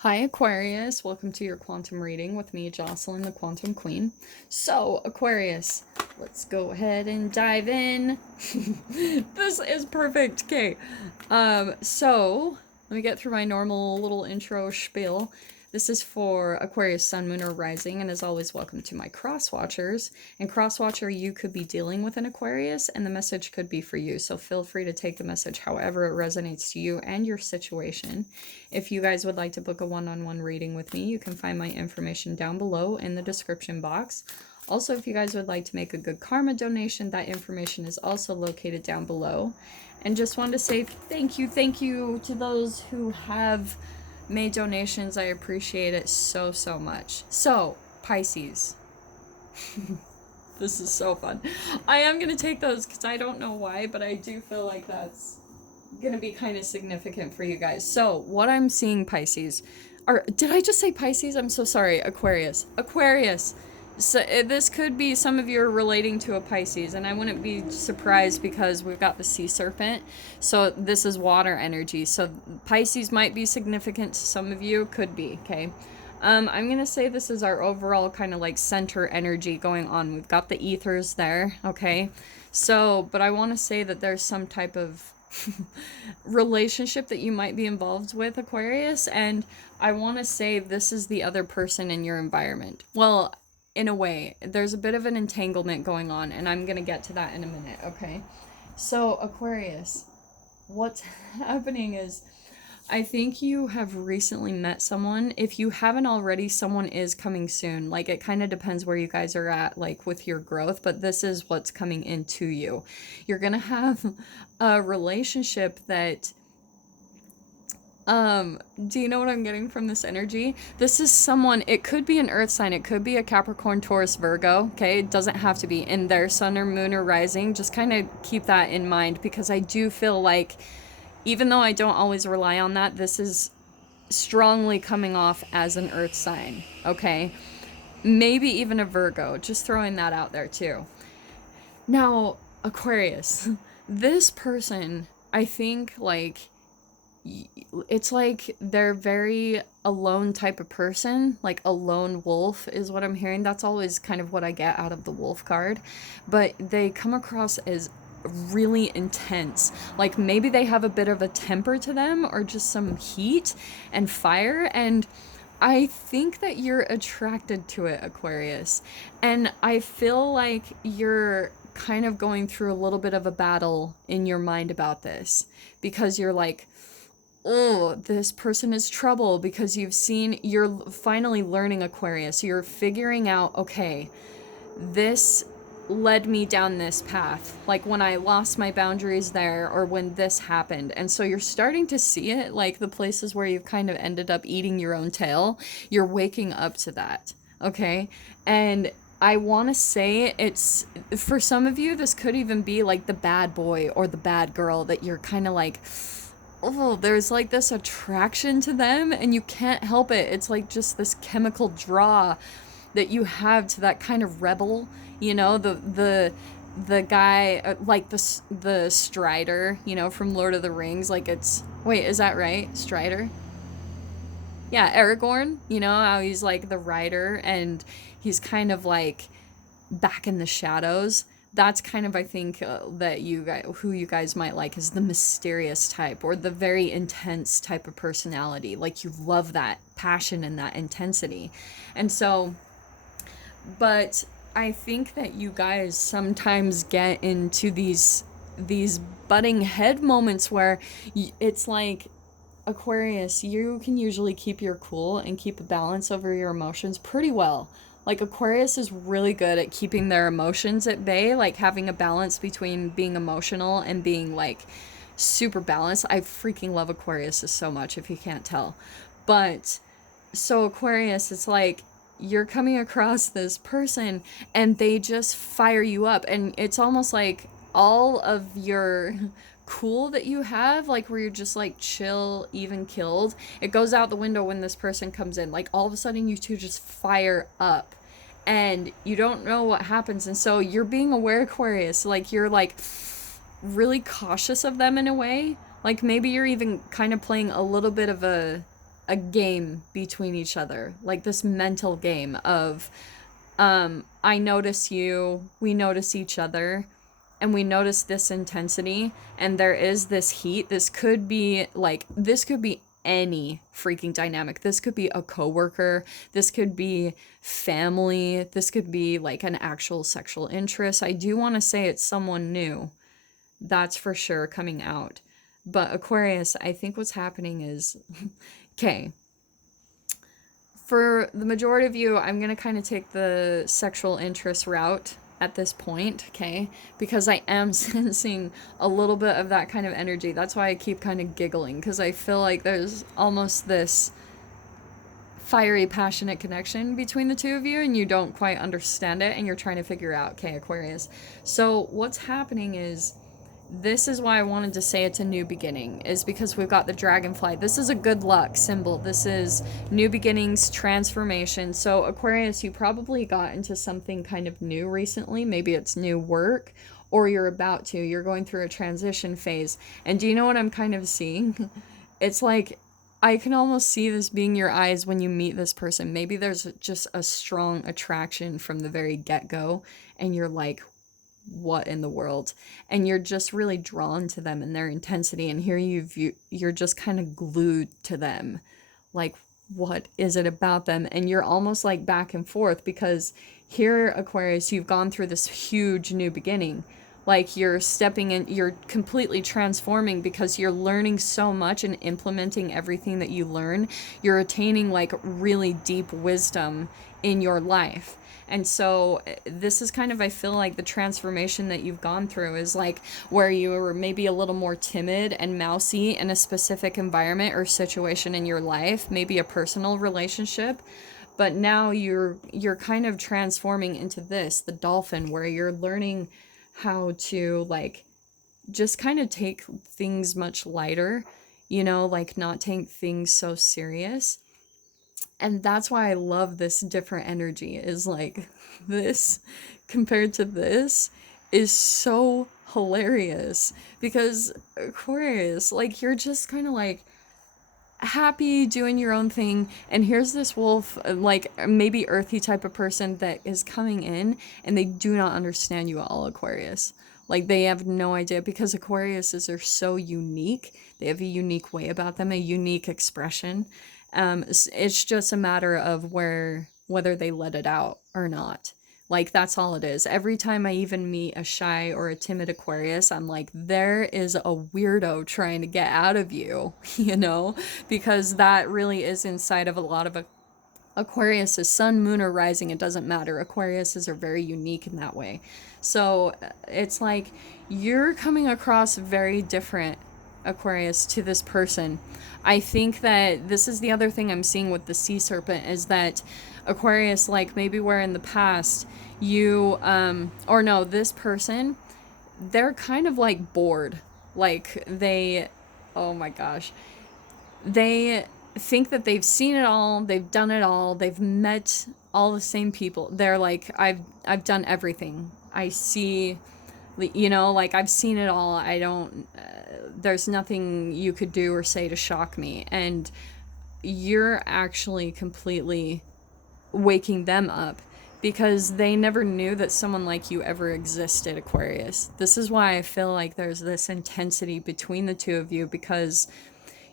Hi Aquarius, welcome to your quantum reading with me, Jocelyn, the Quantum Queen. So, Aquarius, let's go ahead and dive in. This is perfect. Okay. So let me get through my normal little intro spiel. This is for Aquarius, Sun, Moon, or Rising, and as always, welcome to my cross watchers. And cross watcher, you could be dealing with an Aquarius, and the message could be for you. So feel free to take the message however it resonates to you and your situation. If you guys would like to book a one-on-one reading with me, you can find my information down below in the description box. Also, if you guys would like to make a good karma donation, that information is also located down below. And just wanted to say thank you to those who have made donations. I appreciate it so much. So, Pisces. This is so fun. I am going to take those because I don't know why, but I do feel like that's going to be kind of significant for you guys. So, what I'm seeing, Pisces, or did I just say Pisces? I'm so sorry. Aquarius. So this could be some of you are relating to a Pisces, and I wouldn't be surprised because we've got the sea serpent. So this is water energy. So Pisces might be significant to some of you, could be, okay? I'm gonna say this is our overall kind of like center energy going on. We've got the ethers there, okay? So, but I want to say that there's some type of relationship that you might be involved with, Aquarius, and I want to say this is the other person in your environment. Well, in a way, there's a bit of an entanglement going on, and I'm going to get to that in a minute, okay? So, Aquarius, what's happening is I think you have recently met someone. If you haven't already, someone is coming soon. Like, it kind of depends where you guys are at, like, with your growth, but this is what's coming into you. You're going to have a relationship that do you know what I'm getting from this energy? This is someone, it could be an earth sign, it could be a Capricorn, Taurus, Virgo, okay? It doesn't have to be in their sun or moon or rising. Just kind of keep that in mind because I do feel like, even though I don't always rely on that, this is strongly coming off as an earth sign, okay? Maybe even a Virgo, just throwing that out there too. Now, Aquarius, this person, I think, like, it's like they're very alone type of person, like a lone wolf is what I'm hearing. That's always kind of what I get out of the wolf card, but they come across as really intense. Like maybe they have a bit of a temper to them or just some heat and fire, and I think that you're attracted to it, Aquarius. And I feel like you're kind of going through a little bit of a battle in your mind about this because you're like, oh, this person is trouble, because you're finally learning, Aquarius. You're figuring out, okay, this led me down this path. Like when I lost my boundaries there, or when this happened. And so you're starting to see it, like the places where you've kind of ended up eating your own tail. You're waking up to that, okay? And I want to say it's, for some of you, this could even be like the bad boy or the bad girl that you're kind of like, oh, there's like this attraction to them and you can't help it. It's like just this chemical draw that you have to that kind of rebel, you know, the guy, like the Strider, you know, from Lord of the Rings. Like it's, wait, is that right? Strider? Yeah, Aragorn, you know, how he's like the rider and he's kind of like back in the shadows. That's kind of, I think, that you guys, who you guys might like, is the mysterious type or the very intense type of personality. Like you love that passion and that intensity. And so, but I think that you guys sometimes get into these butting head moments where it's like, Aquarius, you can usually keep your cool and keep a balance over your emotions pretty well. Like Aquarius is really good at keeping their emotions at bay, like having a balance between being emotional and being like super balanced. I freaking love Aquarius so much, if you can't tell. But so Aquarius, it's like you're coming across this person and they just fire you up, and it's almost like all of your cool that you have, like where you're just like chill, even killed, it goes out the window when this person comes in. Like all of a sudden you two just fire up and you don't know what happens, and so you're being aware, Aquarius, like you're like really cautious of them in a way. Like maybe you're even kind of playing a little bit of a a game between each other, like this mental game of I notice you, we notice each other, and we notice this intensity, and there is this heat. This could be any freaking dynamic. This could be a coworker, this could be family, this could be like an actual sexual interest. I do want to say it's someone new, that's for sure, coming out. But Aquarius, I think what's happening is okay, for the majority of you, I'm going to kind of take the sexual interest route at this point, okay? Because I am sensing a little bit of that kind of energy. That's why I keep kind of giggling, because I feel like there's almost this fiery, passionate connection between the two of you, and you don't quite understand it, and you're trying to figure out, okay, Aquarius. So what's happening is, this is why I wanted to say it's a new beginning, is because we've got the dragonfly. This is a good luck symbol. This is new beginnings, transformation. So Aquarius, you probably got into something kind of new recently. Maybe it's new work, or you're about to. You're going through a transition phase. And do you know what I'm kind of seeing? It's like, I can almost see this being your eyes when you meet this person. Maybe there's just a strong attraction from the very get-go, and you're like, what in the world? And you're just really drawn to them and their intensity, and here you're just kind of glued to them. Like, what is it about them? And you're almost like back and forth, because here, Aquarius, you've gone through this huge new beginning. Like, you're stepping in, you're completely transforming, because you're learning so much and implementing everything that you learn. You're attaining like really deep wisdom in your life. And so this is kind of, I feel like the transformation that you've gone through is like where you were maybe a little more timid and mousy in a specific environment or situation in your life, maybe a personal relationship. But now you're kind of transforming into this, the dolphin, where you're learning how to like just kind of take things much lighter, you know, like not take things so serious. And that's why I love this different energy, is like this compared to this is so hilarious, because Aquarius, like, you're just kind of like happy doing your own thing, and here's this wolf, like maybe earthy type of person that is coming in, and they do not understand you at all, Aquarius. Like, they have no idea, because Aquariuses are so unique. They have a unique way about them, a unique expression. It's just a matter of whether they let it out or not. Like, that's all it is. Every time I even meet a shy or a timid Aquarius, I'm like, there is a weirdo trying to get out of you, you know? Because that really is inside of a lot of Aquarius is sun, moon, or rising. It doesn't matter. Aquariuses are very unique in that way. So it's like you're coming across very different, Aquarius, to this person. I think that this is the other thing I'm seeing with the sea serpent, is that Aquarius, like maybe where in the past you, or no, this person, they're kind of like bored. Like oh my gosh, they think that they've seen it all, they've done it all, they've met all the same people. They're like, I've done everything. I see, you know, like, I've seen it all. I don't, there's nothing you could do or say to shock me. And you're actually completely waking them up, because they never knew that someone like you ever existed, Aquarius. This is why I feel like there's this intensity between the two of you, because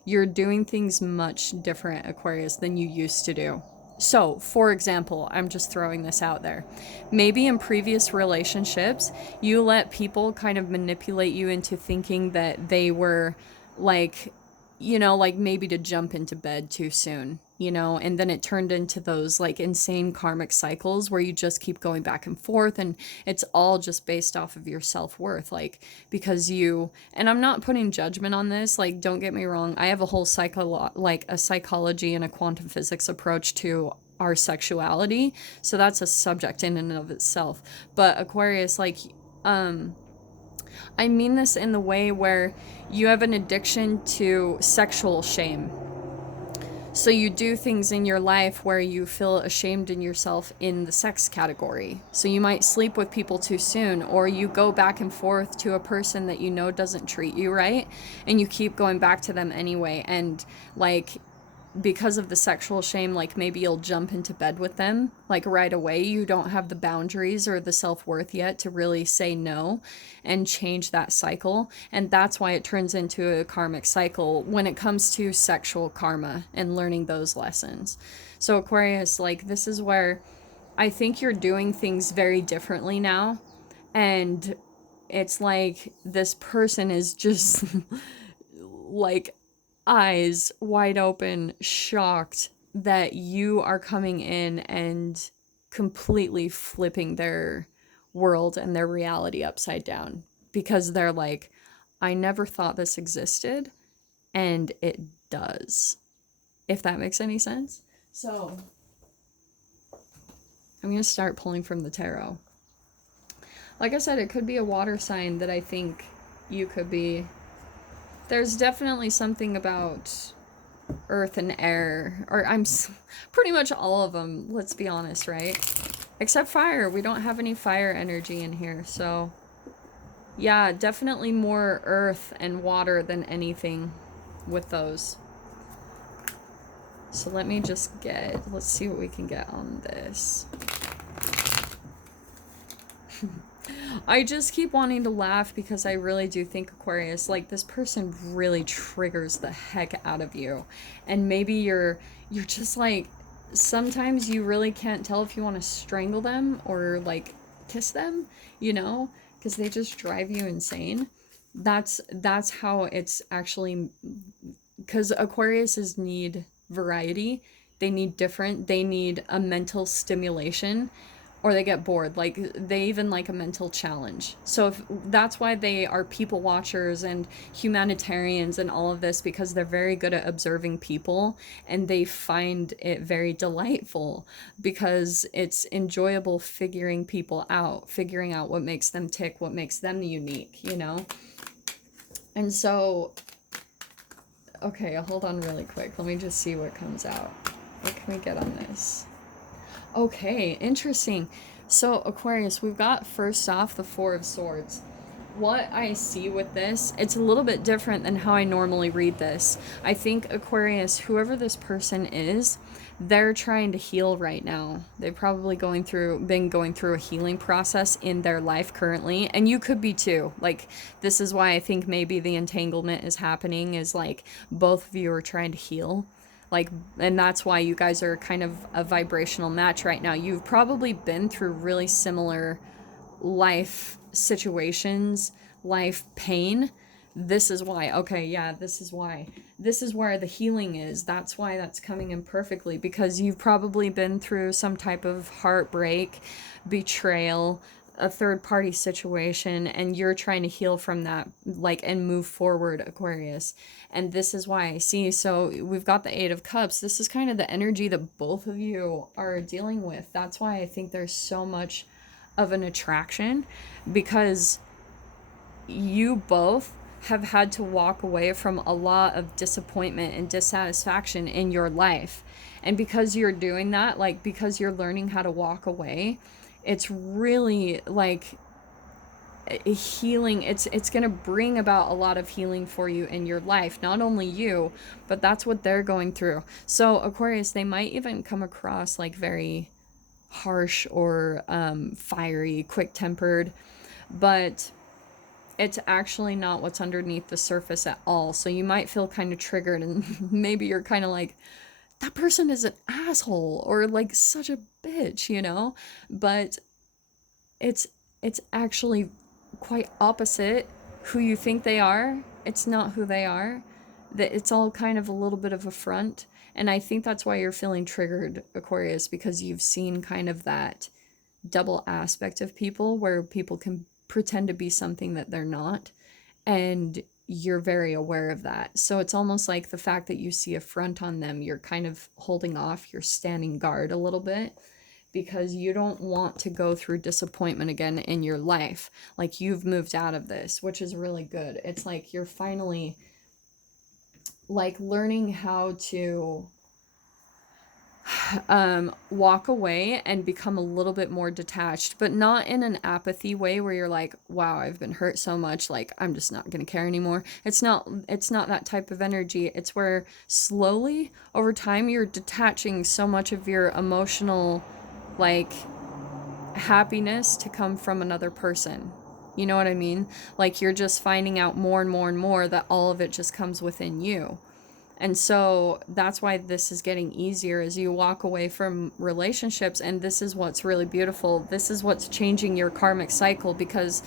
you're doing things much different, Aquarius, than you used to do. So, for example, I'm just throwing this out there. Maybe in previous relationships, you let people kind of manipulate you into thinking that they were like, you know, like maybe to jump into bed too soon, you know, and then it turned into those like insane karmic cycles where you just keep going back and forth, and it's all just based off of your self-worth, like, because and I'm not putting judgment on this, like, don't get me wrong, I have a whole psychology and a quantum physics approach to our sexuality, so that's a subject in and of itself. But Aquarius, like, I mean this in the way where you have an addiction to sexual shame. So you do things in your life where you feel ashamed in yourself in the sex category. So you might sleep with people too soon, or you go back and forth to a person that you know doesn't treat you right, and you keep going back to them anyway. And like, because of the sexual shame, like maybe you'll jump into bed with them like right away. You don't have the boundaries or the self-worth yet to really say no and change that cycle. And that's why it turns into a karmic cycle when it comes to sexual karma and learning those lessons. So Aquarius, like this is where I think you're doing things very differently now. And it's like this person is just like eyes wide open, shocked that you are coming in and completely flipping their world and their reality upside down, because they're like, I never thought this existed, and it does. If that makes any sense. So I'm going to start pulling from the tarot. Like I said, it could be a water sign that I think you could be. There's definitely something about earth and air, or pretty much all of them, let's be honest, right? Except fire. We don't have any fire energy in here, so yeah, definitely more earth and water than anything with those. So let me just let's see what we can get on this. I just keep wanting to laugh because I really do think, Aquarius, like this person really triggers the heck out of you. And maybe you're just like, sometimes you really can't tell if you want to strangle them or like kiss them, you know, because they just drive you insane. That's how it's actually, because Aquariuses need variety. They need they need a mental stimulation, or they get bored. Like they even like a mental challenge. So that's why they are people watchers and humanitarians and all of this, because they're very good at observing people and they find it very delightful because it's enjoyable figuring people out, figuring out what makes them tick, what makes them unique, you know? And so, okay, hold on really quick. Let me just see what comes out. What can we get on this? Okay, interesting. So Aquarius, we've got first off the Four of Swords. What I see with this, it's a little bit different than how I normally read this. I think Aquarius, whoever this person is, they're trying to heal right now. They've probably been going through a healing process in their life currently, and you could be too. Like this is why I think maybe the entanglement is happening, is like both of you are trying to heal. Like, and that's why you guys are kind of a vibrational match right now. You've probably been through really similar life situations, life pain. This is why. Okay, yeah, this is why. This is where the healing is. That's why that's coming in perfectly, because you've probably been through some type of heartbreak, betrayal, a third party situation, and you're trying to heal from that, like, and move forward, Aquarius. And this is why I see. So we've got the Eight of Cups. This is kind of the energy that both of you are dealing with. That's why I think there's so much of an attraction, because you both have had to walk away from a lot of disappointment and dissatisfaction in your life. And because you're doing that, like because you're learning how to walk away, it's really like a healing. It's going to bring about a lot of healing for you in your life. Not only you, but that's what they're going through. So Aquarius, they might even come across like very harsh or fiery, quick-tempered, but it's actually not what's underneath the surface at all. So you might feel kind of triggered, and maybe you're kind of like, that person is an asshole or like such a bitch, you know? But it's actually quite opposite who you think they are. It's not who they are. That it's all kind of a little bit of a front. And I think that's why you're feeling triggered, Aquarius, because you've seen kind of that double aspect of people where people can pretend to be something that they're not. And you're very aware of that. So it's almost like the fact that you see a front on them, you're kind of holding off, you're standing guard a little bit, because you don't want to go through disappointment again in your life. Like you've moved out of this, which is really good. It's like you're finally like learning how to walk away and become a little bit more detached, but not in an apathy way where you're like, wow, I've been hurt so much, like I'm just not going to care anymore. It's not that type of energy. It's where slowly over time you're detaching so much of your emotional, like, happiness to come from another person. You know what I mean? Like you're just finding out more and more and more that all of it just comes within you. And so that's why this is getting easier as you walk away from relationships. And this is what's really beautiful. This is what's changing your karmic cycle, because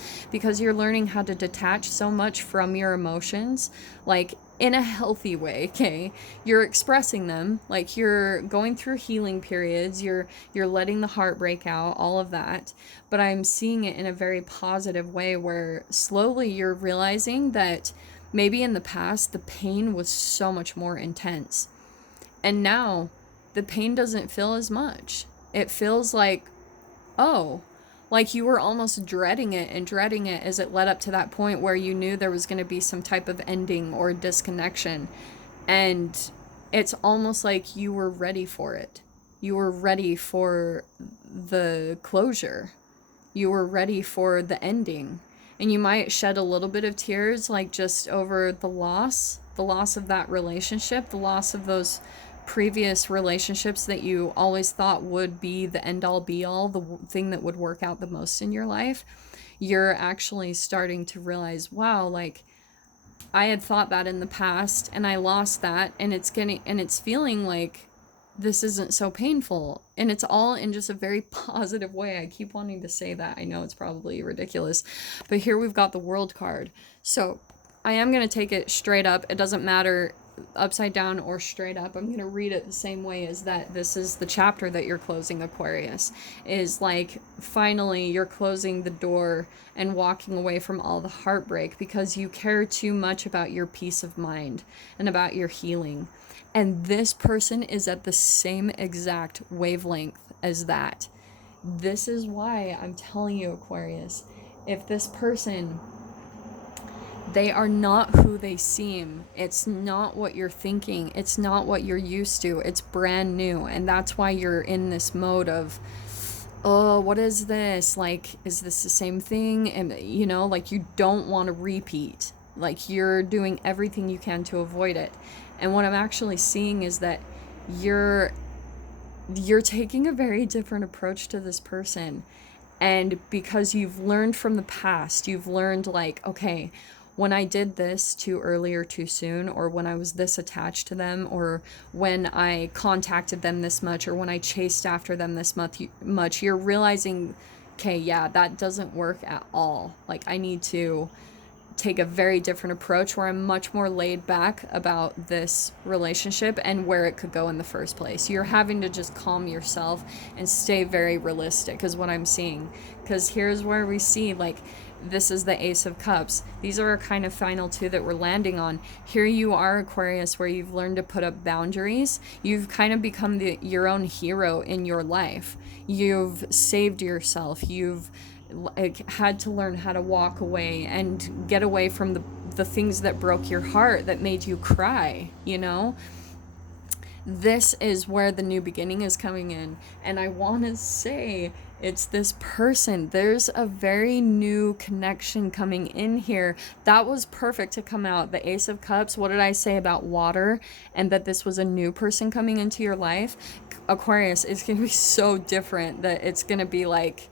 you're learning how to detach so much from your emotions, like in a healthy way. Okay, you're expressing them, like you're going through healing periods, you're letting the heart break out, all of that. But I'm seeing it in a very positive way where slowly you're realizing that maybe in the past, the pain was so much more intense. And now, the pain doesn't feel as much. It feels like, oh, like you were almost dreading it and dreading it as it led up to that point where you knew there was going to be some type of ending or disconnection. And it's almost like you were ready for it. You were ready for the closure. You were ready for the ending. And you might shed a little bit of tears, like just over the loss of that relationship, the loss of those previous relationships that you always thought would be the end all be all, the thing that would work out the most in your life. You're actually starting to realize, wow, like I had thought that in the past and I lost that, and it's feeling like this isn't so painful, and it's all in just a very positive way. I keep wanting to say that. I know it's probably ridiculous, but here we've got the World card. So I am going to take it straight up. It doesn't matter upside down or straight up. I'm going to read it the same way as that. This is the chapter that you're closing, Aquarius, is like finally you're closing the door and walking away from all the heartbreak because you care too much about your peace of mind and about your healing. And this person is at the same exact wavelength as that. This is why I'm telling you, Aquarius, if this person, they are not who they seem. It's not what you're thinking. It's not what you're used to. It's brand new. And that's why you're in this mode of, oh, what is this? Like, is this the same thing? And, you know, like you don't want to repeat. Like you're doing everything you can to avoid it. And what I'm actually seeing is that you're taking a very different approach to this person. And because you've learned from the past, you've learned like, okay, when I did this too early or too soon, or when I was this attached to them, or when I contacted them this much, or when I chased after them this much, you're realizing, okay, yeah, that doesn't work at all. Like I need to take a very different approach where I'm much more laid back about this relationship and where it could go in the first place. You're having to just calm yourself and stay very realistic is what I'm seeing. Because here's where we see, like, this is the Ace of Cups. These are our kind of final two that we're landing on. Here you are, Aquarius, where you've learned to put up boundaries. You've kind of become your own hero in your life. You've saved yourself. You've had to learn how to walk away and get away from the things that broke your heart, that made you cry, you know? This is where the new beginning is coming in. And I want to say it's this person. There's a very new connection coming in here. That was perfect to come out. The Ace of Cups. What did I say about water? And that this was a new person coming into your life? Aquarius, it's going to be so different that it's going to be like,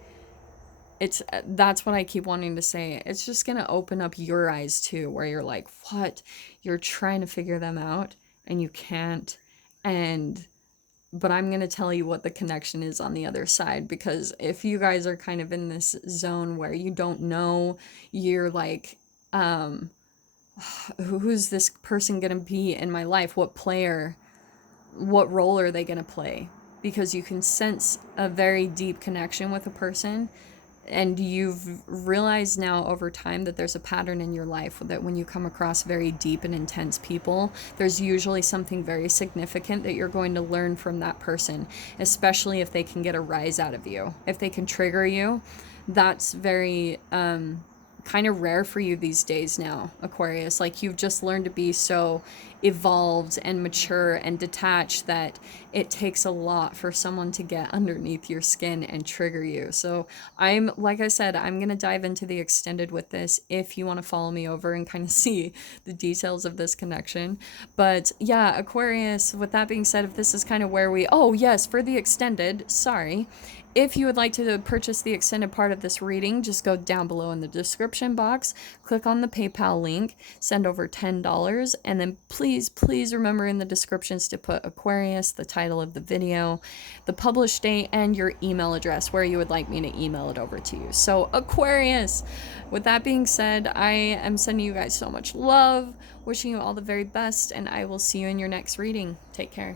that's what I keep wanting to say. It's just going to open up your eyes too, where you're like, what? You're trying to figure them out and you can't. But I'm going to tell you what the connection is on the other side, because if you guys are kind of in this zone where you don't know, you're like, who's this person going to be in my life? What role are they going to play? Because you can sense a very deep connection with a person. And you've realized now over time that there's a pattern in your life that when you come across very deep and intense people, there's usually something very significant that you're going to learn from that person, especially if they can get a rise out of you. If they can trigger you, that's very kind of rare for you these days now, Aquarius. Like you've just learned to be so evolved and mature and detached that it takes a lot for someone to get underneath your skin and trigger you. So like I said, I'm going to dive into the extended with this if you want to follow me over and kind of see the details of this connection. But yeah, Aquarius, with that being said, if this is kind of where oh yes, for the extended, sorry. If you would like to purchase the extended part of this reading, just go down below in the description box, click on the PayPal link, send over $10, and then please, please remember in the descriptions to put Aquarius, the title of the video, the published date, and your email address where you would like me to email it over to you. So Aquarius, with that being said, I am sending you guys so much love, wishing you all the very best, and I will see you in your next reading. Take care.